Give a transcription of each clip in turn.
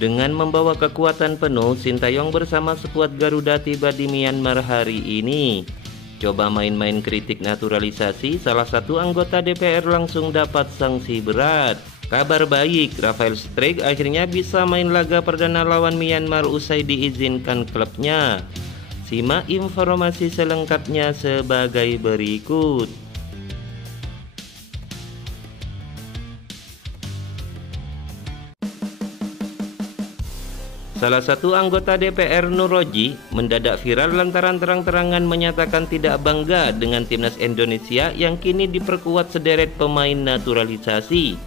Dengan membawa kekuatan penuh, Sintayong bersama skuad Garuda tiba di Myanmar hari ini. Coba main-main kritik naturalisasi, salah satu anggota DPR langsung dapat sanksi berat. Kabar baik, Rafael Struijk akhirnya bisa main laga perdana lawan Myanmar usai diizinkan klubnya. Simak informasi selengkapnya sebagai berikut. Salah satu anggota DPR, Nur Roji, mendadak viral lantaran terang-terangan menyatakan tidak bangga dengan timnas Indonesia yang kini diperkuat sederet pemain naturalisasi.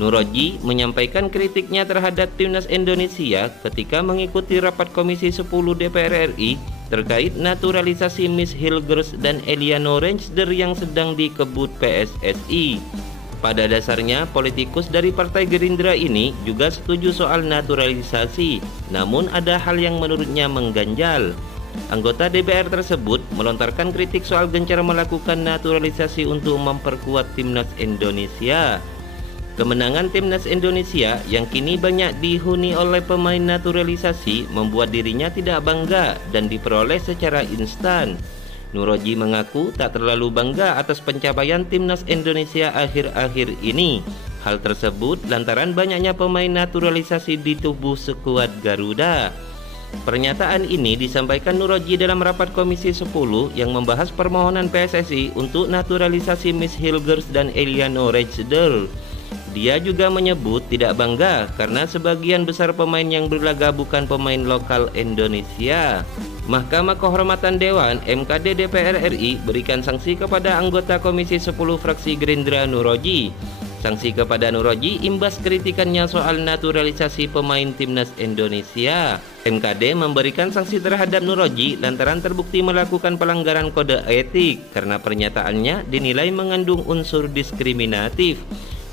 Nur Roji menyampaikan kritiknya terhadap timnas Indonesia ketika mengikuti rapat Komisi 10 DPR RI terkait naturalisasi Miss Hilgers dan Eliano Rensder yang sedang dikebut PSSI. Pada dasarnya, politikus dari Partai Gerindra ini juga setuju soal naturalisasi, namun ada hal yang menurutnya mengganjal. Anggota DPR tersebut melontarkan kritik soal gencar melakukan naturalisasi untuk memperkuat timnas Indonesia. Kemenangan timnas Indonesia yang kini banyak dihuni oleh pemain naturalisasi membuat dirinya tidak bangga dan diperoleh secara instan. Nur Roji mengaku tak terlalu bangga atas pencapaian timnas Indonesia akhir-akhir ini. Hal tersebut lantaran banyaknya pemain naturalisasi di tubuh skuad Garuda. Pernyataan ini disampaikan Nur Roji dalam rapat Komisi 10 yang membahas permohonan PSSI untuk naturalisasi Miss Hilgers dan Eliano Rensder. Dia juga menyebut tidak bangga karena sebagian besar pemain yang berlaga bukan pemain lokal Indonesia. Mahkamah Kehormatan Dewan (MKD) DPR RI berikan sanksi kepada anggota Komisi 10 fraksi Gerindra Nur Roji. Sanksi kepada Nur Roji imbas kritikannya soal naturalisasi pemain timnas Indonesia. MKD memberikan sanksi terhadap Nur Roji lantaran terbukti melakukan pelanggaran kode etik karena pernyataannya dinilai mengandung unsur diskriminatif.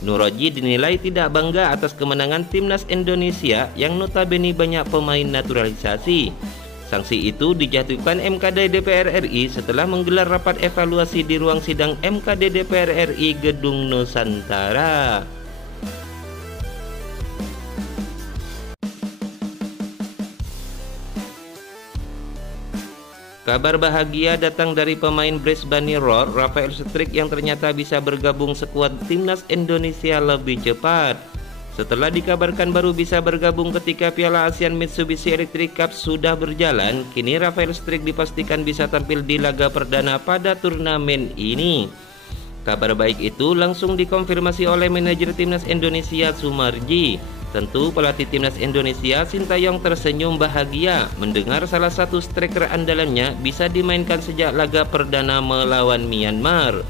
Nur Roji dinilai tidak bangga atas kemenangan timnas Indonesia yang notabene banyak pemain naturalisasi. Sanksi itu dijatuhkan MKD DPR RI setelah menggelar rapat evaluasi di ruang sidang MKD DPR RI Gedung Nusantara. Kabar bahagia datang dari pemain Brisbane Roar, Rafael Struijk yang ternyata bisa bergabung skuad timnas Indonesia lebih cepat. Setelah dikabarkan baru bisa bergabung ketika Piala ASEAN Mitsubishi Electric Cup sudah berjalan, kini Rafael Struijk dipastikan bisa tampil di laga perdana pada turnamen ini. Kabar baik itu langsung dikonfirmasi oleh manajer timnas Indonesia Sumarji. Tentu pelatih timnas Indonesia Sintayong tersenyum bahagia mendengar salah satu striker andalannya bisa dimainkan sejak laga perdana melawan Myanmar.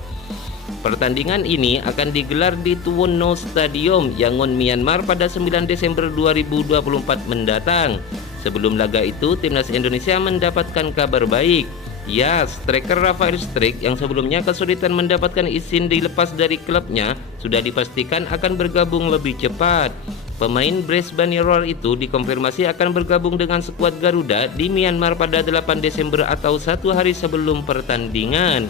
Pertandingan ini akan digelar di Tuwon No Stadium, Yangon, Myanmar pada 9 Desember 2024 mendatang. Sebelum laga itu, timnas Indonesia mendapatkan kabar baik. Ya, striker Rafael Struijk yang sebelumnya kesulitan mendapatkan izin dilepas dari klubnya sudah dipastikan akan bergabung lebih cepat. Pemain Brisbane Roar itu dikonfirmasi akan bergabung dengan skuad Garuda di Myanmar pada 8 Desember atau satu hari sebelum pertandingan.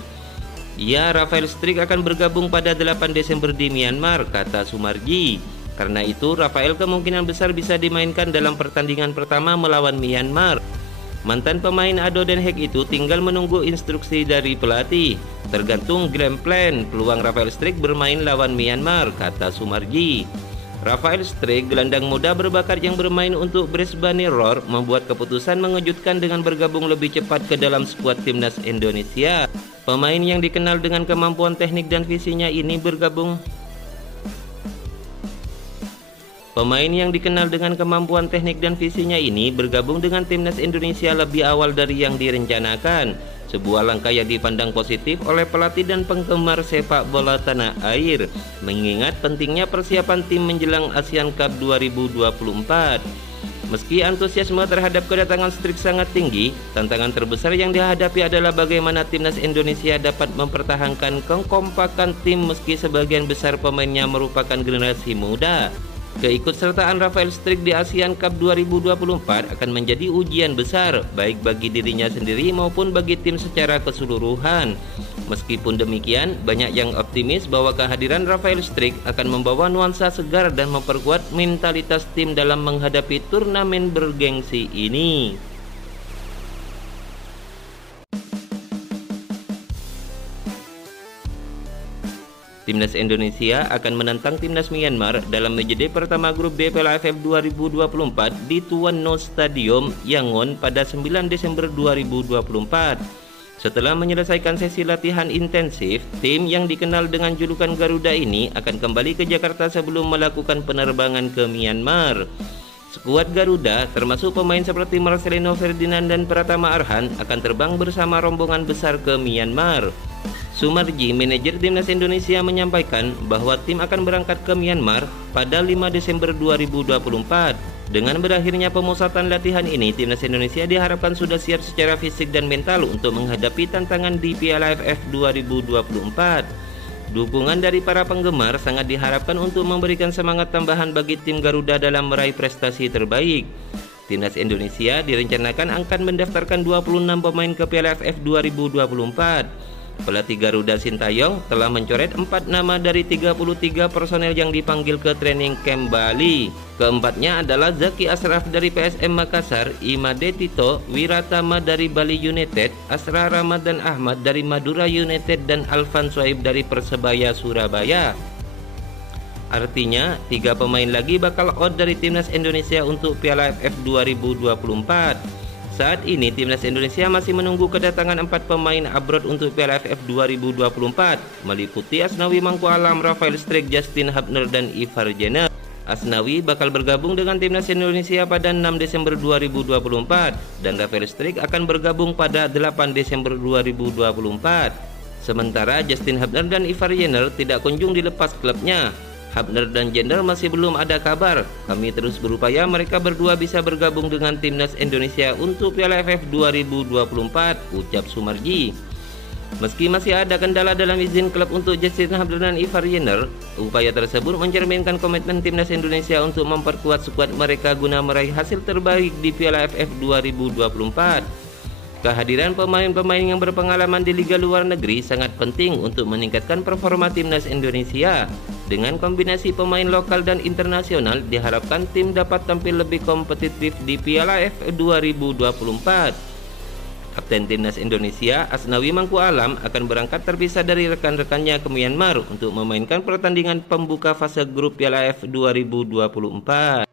Ya, Rafael Struijk akan bergabung pada 8 Desember di Myanmar, kata Sumarji. Karena itu, Rafael kemungkinan besar bisa dimainkan dalam pertandingan pertama melawan Myanmar. Mantan pemain Ado Den Haag itu tinggal menunggu instruksi dari pelatih. Tergantung game plan, peluang Rafael Struijk bermain lawan Myanmar, kata Sumarji. Rafael Struijk, gelandang muda berbakat yang bermain untuk Brisbane Roar, membuat keputusan mengejutkan dengan bergabung lebih cepat ke dalam skuad timnas Indonesia. Pemain yang dikenal dengan kemampuan teknik dan visinya ini bergabung dengan timnas Indonesia lebih awal dari yang direncanakan. Sebuah langkah yang dipandang positif oleh pelatih dan penggemar sepak bola tanah air, mengingat pentingnya persiapan tim menjelang ASEAN Cup 2024. Meski antusiasme terhadap kedatangan Struijk sangat tinggi, tantangan terbesar yang dihadapi adalah bagaimana timnas Indonesia dapat mempertahankan kekompakan tim meski sebagian besar pemainnya merupakan generasi muda. Keikutsertaan Rafael Struijk di ASEAN Cup 2024 akan menjadi ujian besar baik bagi dirinya sendiri maupun bagi tim secara keseluruhan. Meskipun demikian, banyak yang optimis bahwa kehadiran Rafael Struijk akan membawa nuansa segar dan memperkuat mentalitas tim dalam menghadapi turnamen bergengsi ini. Timnas Indonesia akan menantang Timnas Myanmar dalam matchday pertama grup D Piala AFF 2024 di Tuan No Stadium, Yangon pada 9 Desember 2024. Setelah menyelesaikan sesi latihan intensif, tim yang dikenal dengan julukan Garuda ini akan kembali ke Jakarta sebelum melakukan penerbangan ke Myanmar. Skuad Garuda, termasuk pemain seperti Marcelino Ferdinand dan Pratama Arhan, akan terbang bersama rombongan besar ke Myanmar. Sumarji, manajer Timnas Indonesia, menyampaikan bahwa tim akan berangkat ke Myanmar pada 5 Desember 2024. Dengan berakhirnya pemusatan latihan ini, Timnas Indonesia diharapkan sudah siap secara fisik dan mental untuk menghadapi tantangan di Piala AFF 2024. Dukungan dari para penggemar sangat diharapkan untuk memberikan semangat tambahan bagi tim Garuda dalam meraih prestasi terbaik. Timnas Indonesia direncanakan akan mendaftarkan 26 pemain ke Piala AFF 2024. Pelatih Garuda Sintayong telah mencoret 4 nama dari 33 personel yang dipanggil ke training camp Bali. Keempatnya adalah Zaki Ashraf dari PSM Makassar, Imade Tito Wiratama dari Bali United, Asra Ramadan Ahmad dari Madura United, dan Alvan Swaib dari Persebaya Surabaya. Artinya, 3 pemain lagi bakal out dari Timnas Indonesia untuk Piala AFF 2024. Saat ini Timnas Indonesia masih menunggu kedatangan 4 pemain abroad untuk Piala AFF 2024, meliputi Asnawi Mangku Alam, Rafael Struijk, Justin Hubner, dan Ivar Jenner. Asnawi bakal bergabung dengan Timnas Indonesia pada 6 Desember 2024 dan Rafael Struijk akan bergabung pada 8 Desember 2024. Sementara Justin Hubner dan Ivar Jenner tidak kunjung dilepas klubnya. Hubner dan Jenner masih belum ada kabar. Kami terus berupaya mereka berdua bisa bergabung dengan Timnas Indonesia untuk Piala AFF 2024, ucap Sumarji. Meski masih ada kendala dalam izin klub untuk Justin Hubner dan Ivar Jenner, upaya tersebut mencerminkan komitmen Timnas Indonesia untuk memperkuat skuad mereka guna meraih hasil terbaik di Piala AFF 2024. Kehadiran pemain-pemain yang berpengalaman di liga luar negeri sangat penting untuk meningkatkan performa Timnas Indonesia. Dengan kombinasi pemain lokal dan internasional, diharapkan tim dapat tampil lebih kompetitif di Piala AFF 2024. Kapten Timnas Indonesia, Asnawi Mangku Alam, akan berangkat terpisah dari rekan-rekannya ke Myanmar untuk memainkan pertandingan pembuka fase grup Piala AFF 2024.